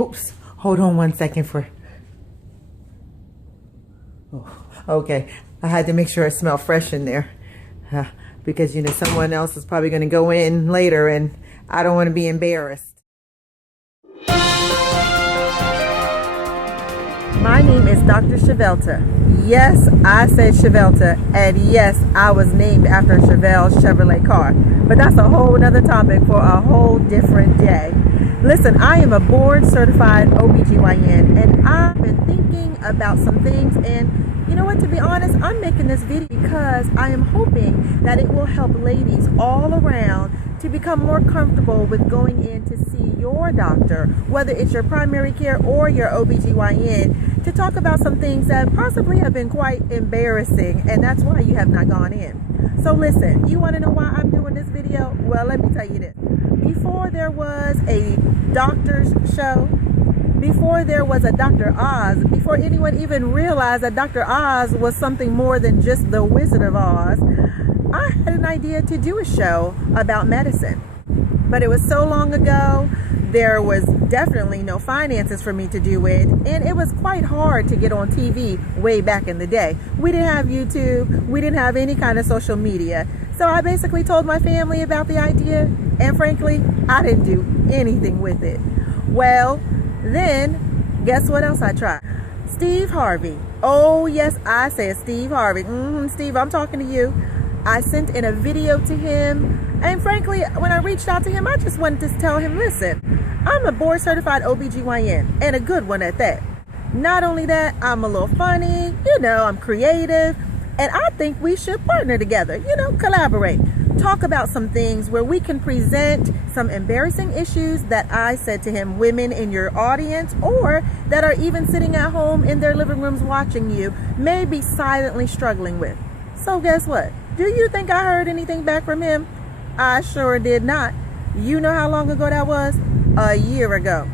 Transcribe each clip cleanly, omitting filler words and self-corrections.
Oops, hold on 1 second for... Oh, okay, I had to make sure it smelled fresh in there. Because, you know, someone else is probably going to go in later and I don't want to be embarrassed. My name is Dr. Chevelta. Yes, I said Chevelta, and yes, I was named after Chevel's Chevrolet car. But that's a whole nother topic for a whole different day. Listen, I am a board certified OBGYN, and I've been thinking about some things, and you know what, to be honest, I'm making this video because I am hoping that it will help ladies all around to become more comfortable with going in to see your doctor, whether it's your primary care or your OBGYN, to talk about some things that possibly have been quite embarrassing, and that's why you have not gone in. So listen, you want to know why I'm doing this video? Well, let me tell you this. Before there was a doctor's show, before there was a Dr. Oz, before anyone even realized that Dr. Oz was something more than just the Wizard of Oz, I had an idea to do a show about medicine. But it was so long ago, there was definitely no finances for me to do it, and it was quite hard to get on TV way back in the day. We didn't have YouTube, we didn't have any kind of social media. So I basically told my family about the idea, and frankly, I didn't do anything with it. Well, then, guess what else I tried? Steve Harvey. Oh yes, I said Steve Harvey. Steve, I'm talking to you. I sent in a video to him, and frankly, when I reached out to him, I just wanted to tell him, listen, I'm a board certified OBGYN, and a good one at that. Not only that, I'm a little funny, you know, I'm creative, and I think we should partner together, you know, collaborate. Talk about some things where we can present some embarrassing issues that I said to him, women in your audience, or that are even sitting at home in their living rooms watching you, may be silently struggling with. So guess what? Do you think I heard anything back from him? I sure did not. You know how long ago that was? A year ago.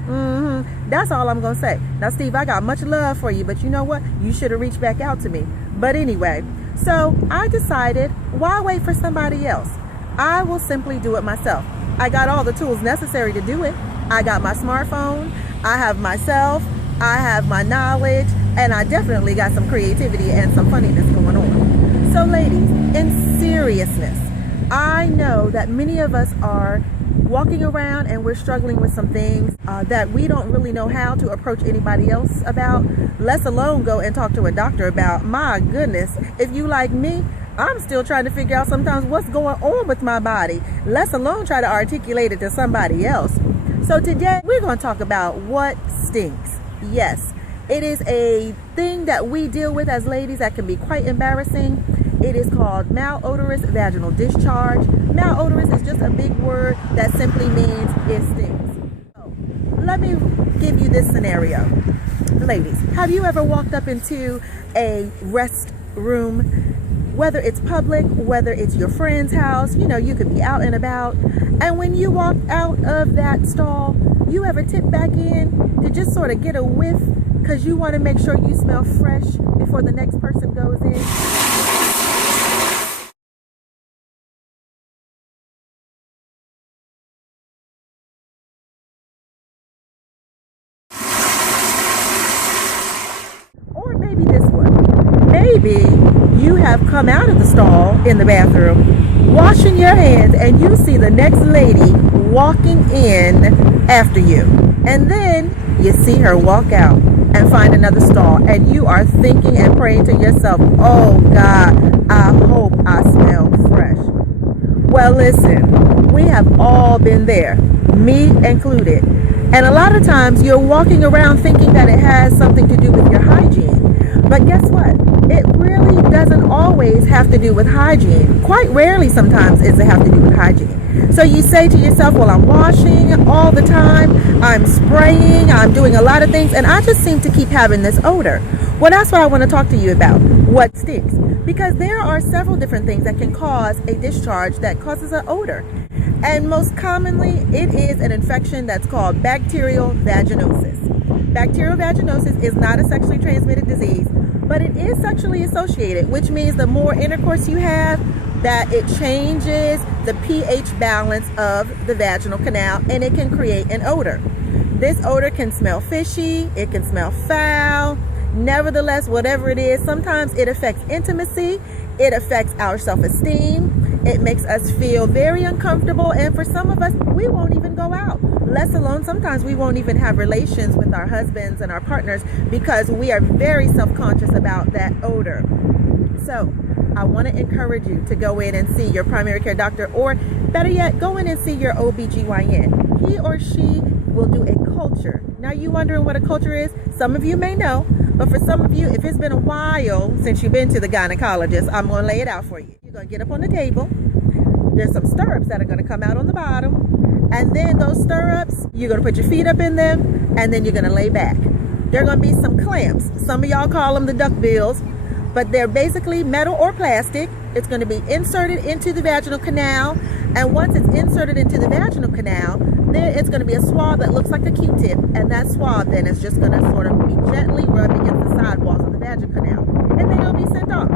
That's all I'm gonna say. Now, Steve, I got much love for you, but you know what? You should have reached back out to me. But anyway, so I decided, why wait for somebody else? I will simply do it myself. I got all the tools necessary to do it. I got my smartphone, I have myself, I have my knowledge, and I definitely got some creativity and some funniness going on. So ladies, in seriousness, I know that many of us are walking around and we're struggling with some things that we don't really know how to approach anybody else about, let alone go and talk to a doctor about. My goodness, if you like me, I'm still trying to figure out sometimes what's going on with my body, let alone try to articulate it to somebody else. So today we're going to talk about what stinks. Yes, it is a thing that we deal with as ladies that can be quite embarrassing. It is called malodorous vaginal discharge. Malodorous is just a big word that simply means it stinks. So, let me give you this scenario. Ladies, have you ever walked up into a restroom, whether it's public, whether it's your friend's house, you know, you could be out and about, and when you walk out of that stall, you ever tip back in to just sort of get a whiff because you want to make sure you smell fresh before the next person goes in? Or maybe this one. Maybe you have come out of the stall in the bathroom, washing your hands, and you see the next lady walking in after you. And then you see her walk out and find another stall, and you are thinking and praying to yourself, oh God, I hope I smell fresh. Well, listen, we have all been there, me included. And a lot of times you're walking around thinking that it has something to do with your hygiene. But guess what? It really doesn't always have to do with hygiene. Quite rarely sometimes does it have to do with hygiene. So you say to yourself, well, I'm washing all the time, I'm spraying, I'm doing a lot of things, and I just seem to keep having this odor. Well, that's what I want to talk to you about, what stinks. Because there are several different things that can cause a discharge that causes an odor. And most commonly, it is an infection that's called bacterial vaginosis. Bacterial vaginosis is not a sexually transmitted disease, but it is sexually associated, which means the more intercourse you have, that it changes the pH balance of the vaginal canal, and it can create an odor. This odor can smell fishy, it can smell foul. Nevertheless, whatever it is, sometimes it affects intimacy, it affects our self-esteem, it makes us feel very uncomfortable, and for some of us, we won't even go out. Less alone, sometimes we won't even have relations with our husbands and our partners because we are very self-conscious about that odor. So I want to encourage you to go in and see your primary care doctor, or better yet, go in and see your OBGYN. He or she will do a culture. Now, you wondering what a culture is? Some of you may know, but for some of you, if it's been a while since you've been to the gynecologist, I'm going to lay it out for you. You're going to get up on the table. There's some stirrups that are going to come out on the bottom. And then those stirrups, you're going to put your feet up in them, and then you're going to lay back. There are going to be some clamps. Some of y'all call them the duck bills, but they're basically metal or plastic. It's going to be inserted into the vaginal canal. And once it's inserted into the vaginal canal, then it's going to be a swab that looks like a Q-tip. And that swab then is just going to sort of be gently rubbed against the side walls of the vaginal canal. And then it'll be sent off.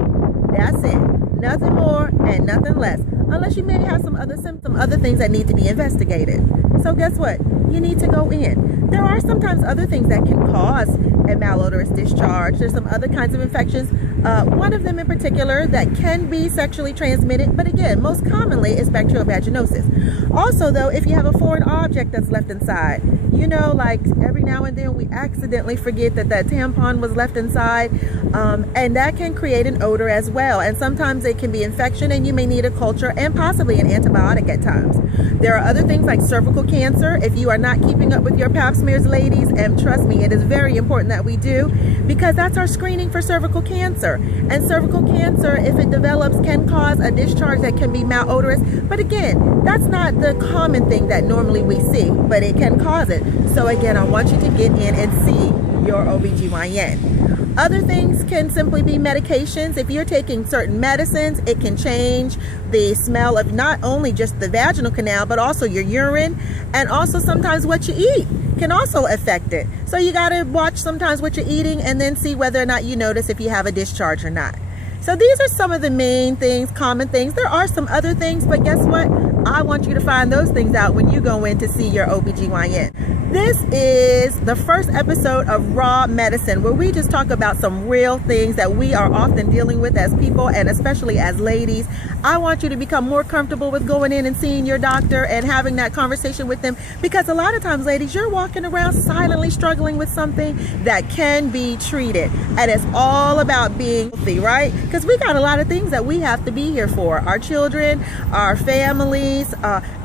That's it. Nothing more and nothing less. Unless you maybe have some other symptoms, other things that need to be investigated. So guess what? You need to go in. There are sometimes other things that can cause a malodorous discharge. There's some other kinds of infections. One of them in particular that can be sexually transmitted, but again, most commonly is bacterial vaginosis. Also though, if you have a foreign object that's left inside, you know, like every now and then we accidentally forget that that tampon was left inside, and that can create an odor as well. And sometimes it can be infection, and you may need a culture and possibly an antibiotic at times. There are other things like cervical cancer. If you are not keeping up with your pap smears, ladies, and trust me, it is very important that we do, because that's our screening for cervical cancer. And cervical cancer, if it develops, can cause a discharge that can be malodorous. But again, that's not the common thing that normally we see, but it can cause it. So again, I want you to get in and see your OBGYN. Other things can simply be medications. If you're taking certain medicines, it can change the smell of not only just the vaginal canal, but also your urine, and also sometimes what you eat can also affect it. So you got to watch sometimes what you're eating and then see whether or not you notice if you have a discharge or not. So these are some of the main things, common things. There are some other things, but guess what? I want you to find those things out when you go in to see your OBGYN. This is the first episode of Raw Medicine, where we just talk about some real things that we are often dealing with as people, and especially as ladies. I want you to become more comfortable with going in and seeing your doctor and having that conversation with them, because a lot of times, ladies, you're walking around silently struggling with something that can be treated. And it's all about being healthy, right? Because we got a lot of things that we have to be here for. Our children, our families,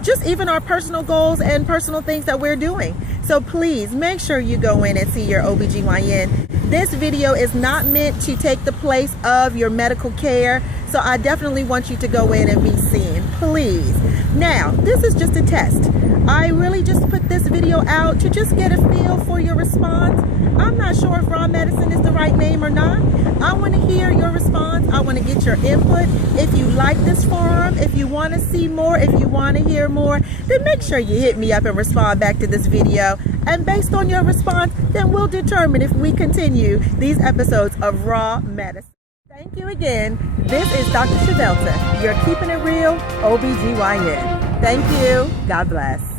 just even our personal goals and personal things that we're doing. So please make sure you go in and see your OBGYN. This video is not meant to take the place of your medical care, so I definitely want you to go in and be seen, please. Now, this is just a test. I really just put this video out to just get a feel for your response. I'm not sure if Raw Medicine is the right name or not. I want to hear your response. I want to get your input. If you like this forum, if you want to see more, if you want to hear more, then make sure you hit me up and respond back to this video. And based on your response, then we'll determine if we continue these episodes of Raw Medicine. Thank you again. This is Dr. Chevelta, your Keeping It Real OBGYN. Thank you. God bless.